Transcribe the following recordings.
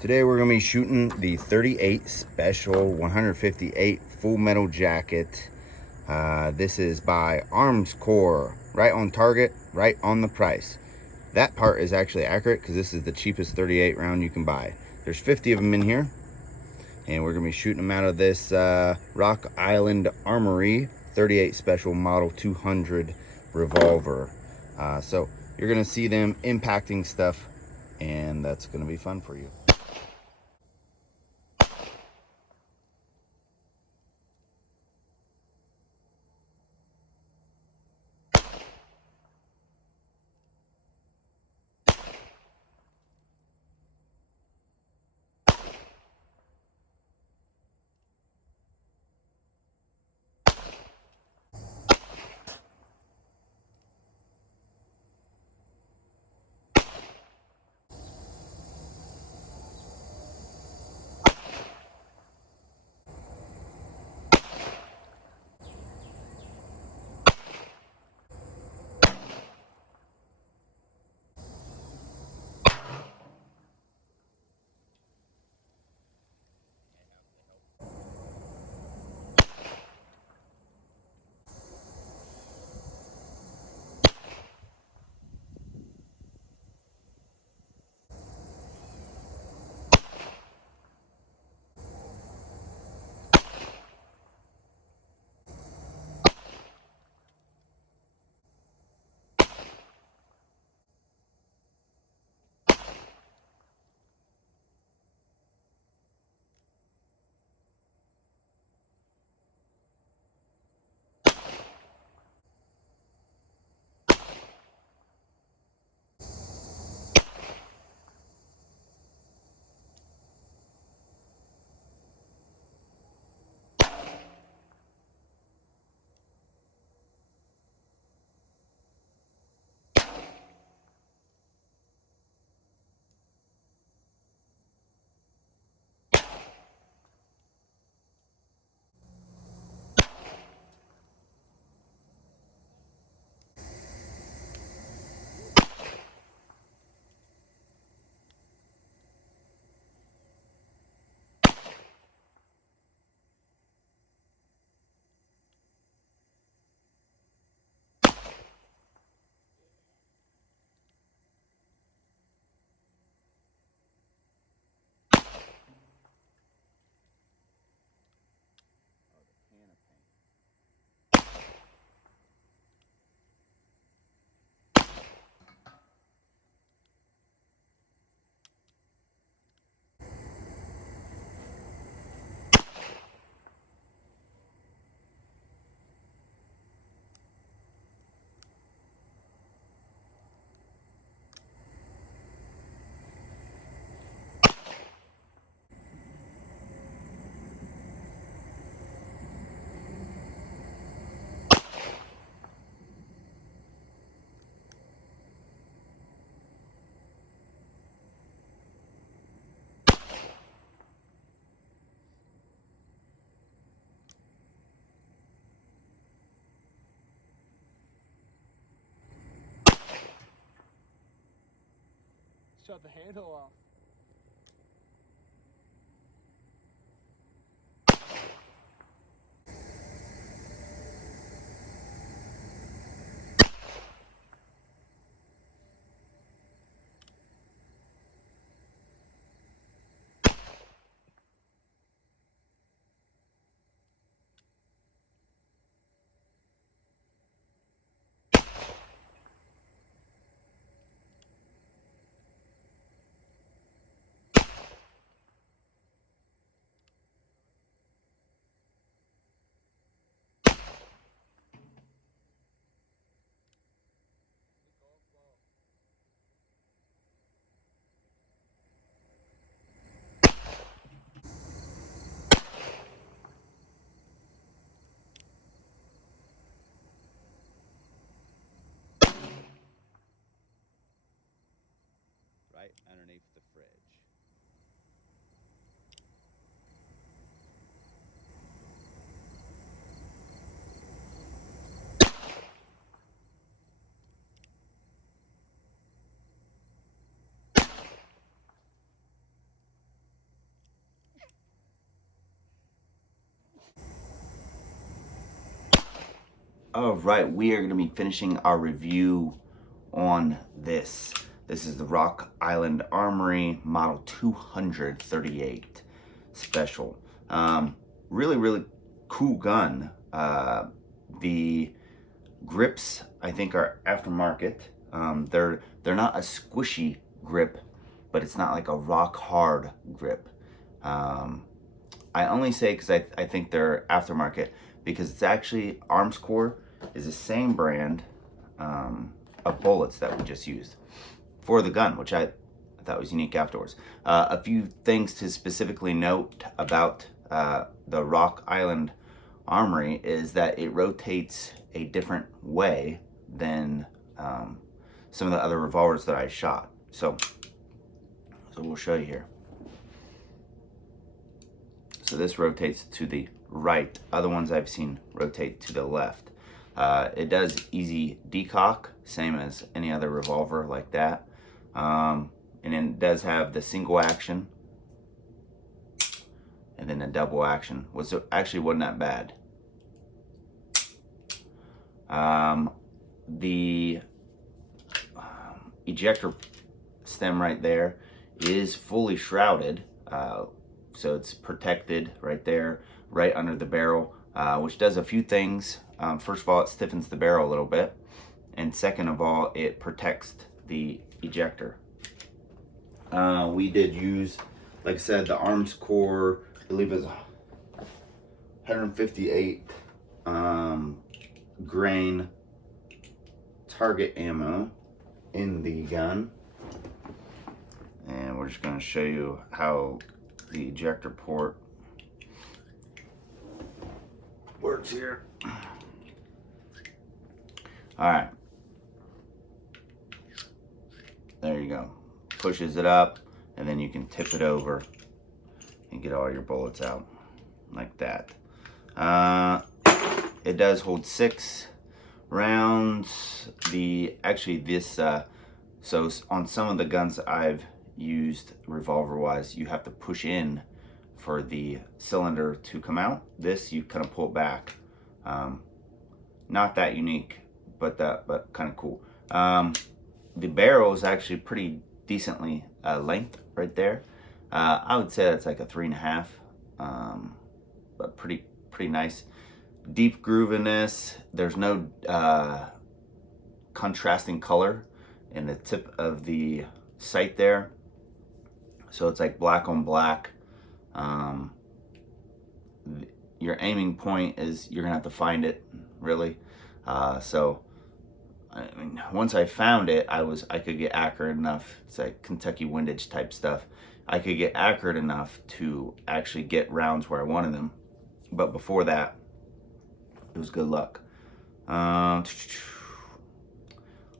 Today we're going to be shooting the 38 Special 158 Full Metal Jacket. This is by Arms Core. Right on target, right on the price. That part is actually accurate because this is the cheapest 38 round you can buy. There's 50 of them in here, and we're going to be shooting them out of this Rock Island Armory 38 Special Model 200 Revolver. So you're going to see them impacting stuff, and that's going to be fun for you. Shut the handle off. Right underneath the fridge. All right, we are going to be finishing our review on this. This is the Rock Island Armory Model 238 Special. Really cool gun. The grips, I think, are aftermarket. They're not a squishy grip, but it's not like a rock hard grip. I only say because I think they're aftermarket, because it's actually Armscore is the same brand of bullets that we just used for the gun, which I thought was unique afterwards. A few things to specifically note about the Rock Island Armory is that it rotates a different way than some of the other revolvers that I shot. So we'll show you here. So this rotates to the right. Other ones I've seen rotate to the left. It does easy decock, same as any other revolver like that. And then it does have the single action and then a double action, which actually wasn't that bad. The ejector stem right there is fully shrouded, so it's protected right there, right under the barrel, which does a few things. First of all, it stiffens the barrel a little bit, and second of all, it protects the ejector. We did use, like I said, the Armscore, I believe it's 158 grain target ammo in the gun, and we're just going to show you how the ejector port works here. All right, there you go. Pushes it up, and then you can tip it over and get all your bullets out like that. It does hold 6 rounds. So on some of the guns I've used revolver wise, you have to push in for the cylinder to come out. This, you kind of pull it back. Not that unique, but kind of cool. The barrel is actually pretty decently length right there. I would say that's like a 3.5, but pretty nice. Deep groove in this. There's no contrasting color in the tip of the sight there, so it's like black on black. Your aiming point is, you're gonna have to find it, really. So I mean, once I found it, I could get accurate enough. It's like Kentucky windage type stuff. I could get accurate enough to actually get rounds where I wanted them, but before that, it was good luck.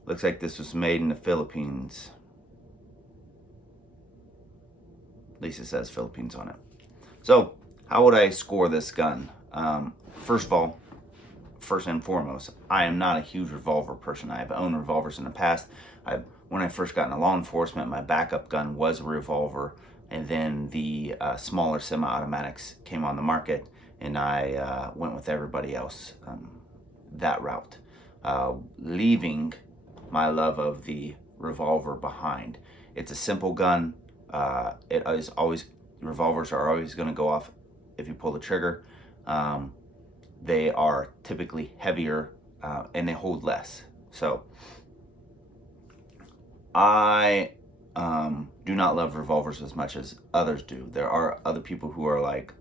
Looks like this was made in the Philippines. At least it says Philippines on it. So how would I score this gun? First of all, first and foremost, I am not a huge revolver person. I have owned revolvers in the past. When I first got into law enforcement, my backup gun was a revolver, and then the smaller semi-automatics came on the market, and I went with everybody else that route, leaving my love of the revolver behind. It's a simple gun. It is always, revolvers are always going to go off if you pull the trigger. They are typically heavier and they hold less. So I do not love revolvers as much as others do. There are other people who are like,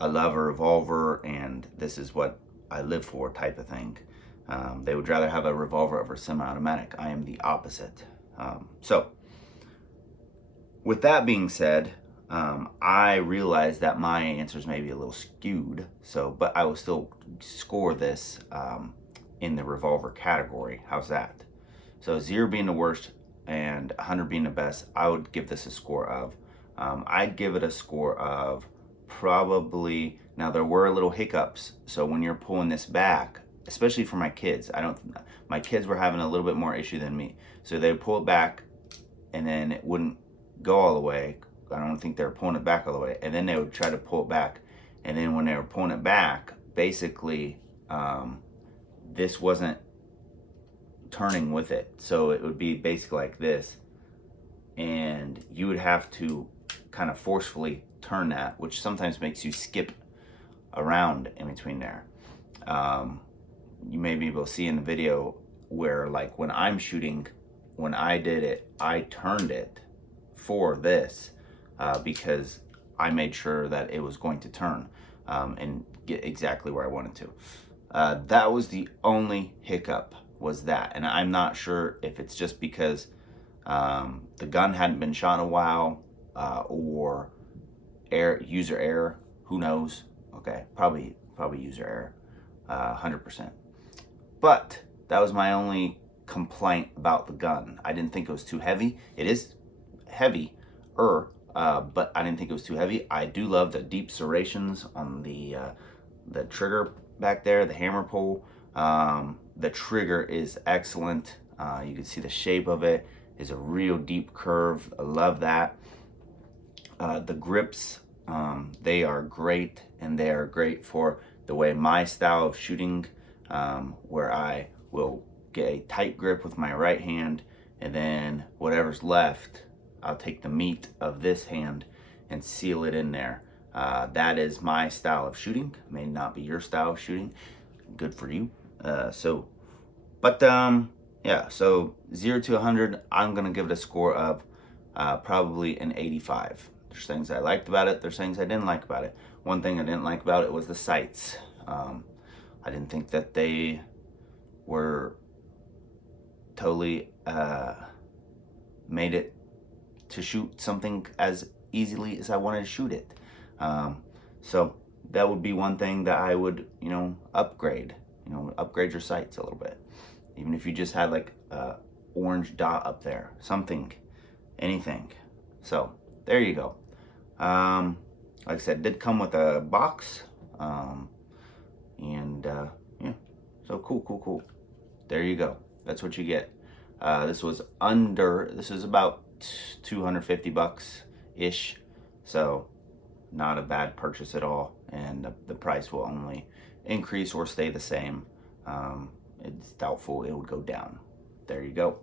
I love a revolver and this is what I live for type of thing. They would rather have a revolver over a semi-automatic. I am the opposite. So with that being said, I realize that my answers may be a little skewed, but I will still score this in the revolver category. How's that? So 0 being the worst and 100 being the best, I would give this a score of, I'd give it a score of probably, now there were little hiccups, so when you're pulling this back, especially for my kids, my kids were having a little bit more issue than me, so they would pull it back and then it wouldn't go all the way. I don't think they were pulling it back all the way, and then they would try to pull it back, and then when they were pulling it back, basically this wasn't turning with it. So it would be basically like this, and you would have to kind of forcefully turn that, which sometimes makes you skip around in between there. You may be able to see in the video where, like, when I'm shooting, when I did it, I turned it for this because I made sure that it was going to turn and get exactly where I wanted to. That was the only hiccup, was that. And I'm not sure if it's just because the gun hadn't been shot in a while or user error. Who knows? Okay, probably user error, 100%. But that was my only complaint about the gun. I didn't think it was too heavy. It is heavy, but I didn't think it was too heavy. I do love the deep serrations on the trigger back there, the hammer pull. The trigger is excellent. You can see the shape of it is a real deep curve. I love that. The grips, they are great, and they are great for the way my style of shooting, where I will get a tight grip with my right hand, and then whatever's left, I'll take the meat of this hand and seal it in there. That is my style of shooting. May not be your style of shooting. Good for you. Yeah, so 0 to 100, I'm gonna give it a score of probably an 85. There's things I liked about it, there's things I didn't like about it. One thing I didn't like about it was the sights. I didn't think that they were totally made it to shoot something as easily as I wanted to shoot it. So that would be one thing that I would, upgrade. Upgrade your sights a little bit. Even if you just had like a orange dot up there, something, anything. So there you go. Like I said, it did come with a box. Yeah, so cool. There you go. That's what you get. This is about 250 bucks ish. So not a bad purchase at all. And the price will only increase or stay the same. It's doubtful it would go down. There you go.